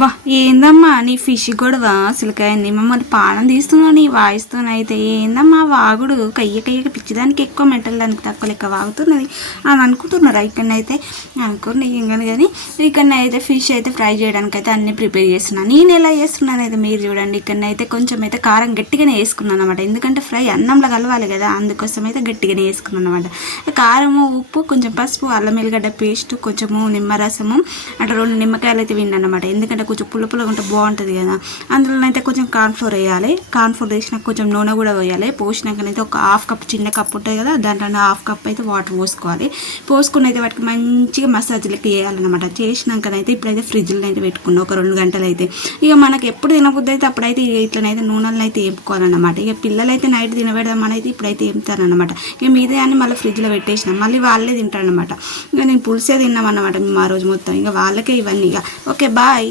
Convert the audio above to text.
బా ఏందమ్మా నీ ఫిష్ గొడవ అసలుకైంది మమ్మల్ని పానం తీస్తున్నావు నీ వాయిస్తూనైతే ఏందమ్మా వాగుడు కయ్యకి పిచ్చిదానికి ఎక్కువ మెంటల్ దానికి తక్కువ లెక్క వాగుతున్నది అని అనుకుంటున్నారు ఇక్కడనైతే అనుకోండి ఇంకని కానీ ఇక్కడనైతే ఫిష్ అయితే ఫ్రై చేయడానికి అయితే అన్నీ ప్రిపేర్ చేస్తున్నాను. నేను ఎలా చేస్తున్నాను అయితే మీరు చూడండి. ఇక్కడనైతే కొంచెం అయితే కారం గట్టిగానే వేసుకున్నాను అనమాట, ఎందుకంటే ఫ్రై అన్నంలో కలవాలి కదా, అందుకోసం అయితే గట్టిగానే వేసుకున్నాను అనమాట. కారము ఉప్పు కొంచెం పసుపు అల్లం ఎల్లిగడ్డ పేస్ట్ కొంచెము నిమ్మరసము అంటే 2 నిమ్మకాయలు అయితే విన్నాను అనమాట, ఎందుకంటే కొంచెం పుల్ల పుల్లగా ఉంటే బాగుంటుంది కదా. అందులోనైతే కొంచెం కార్న్ఫ్లోర్ వేయాలి, కార్న్ఫ్లోర్ వేసినాక కొంచెం నూనె కూడా వేయాలి. పోసినాకనైతే ఒక హాఫ్ కప్ చిన్న కప్ ఉంటుంది కదా, దాంట్లో హాఫ్ కప్ అయితే వాటర్ పోసుకోవాలి. పోసుకుని అయితే వాటికి మంచిగా మసాజ్లకి వేయాలన్నమాట. చేసినాకనైతే ఇప్పుడైతే ఫ్రిడ్జ్లో అయితే పెట్టుకున్నాం ఒక 2 గంటలు అయితే. ఇక మనకి ఎప్పుడు తినబుద్ధి అయితే అప్పుడైతే ఇట్లనైతే నూనెలను అయితే వేపుకోవాలన్నమాట. ఇక పిల్లలు అయితే నైట్ తినబెడదామని అయితే ఇప్పుడైతే వేపుతారనమాట. ఇక మీదే అని మళ్ళీ ఫ్రిడ్జ్లో పెట్టేసినాం, మళ్ళీ వాళ్ళే తింటారనమాట. ఇక నేను పులిసే తిన్నామన్నమాట మేము ఆ రోజు మొత్తం. ఇక వాళ్ళకే ఇవన్నీ. ఇక ఓకే బాయ్.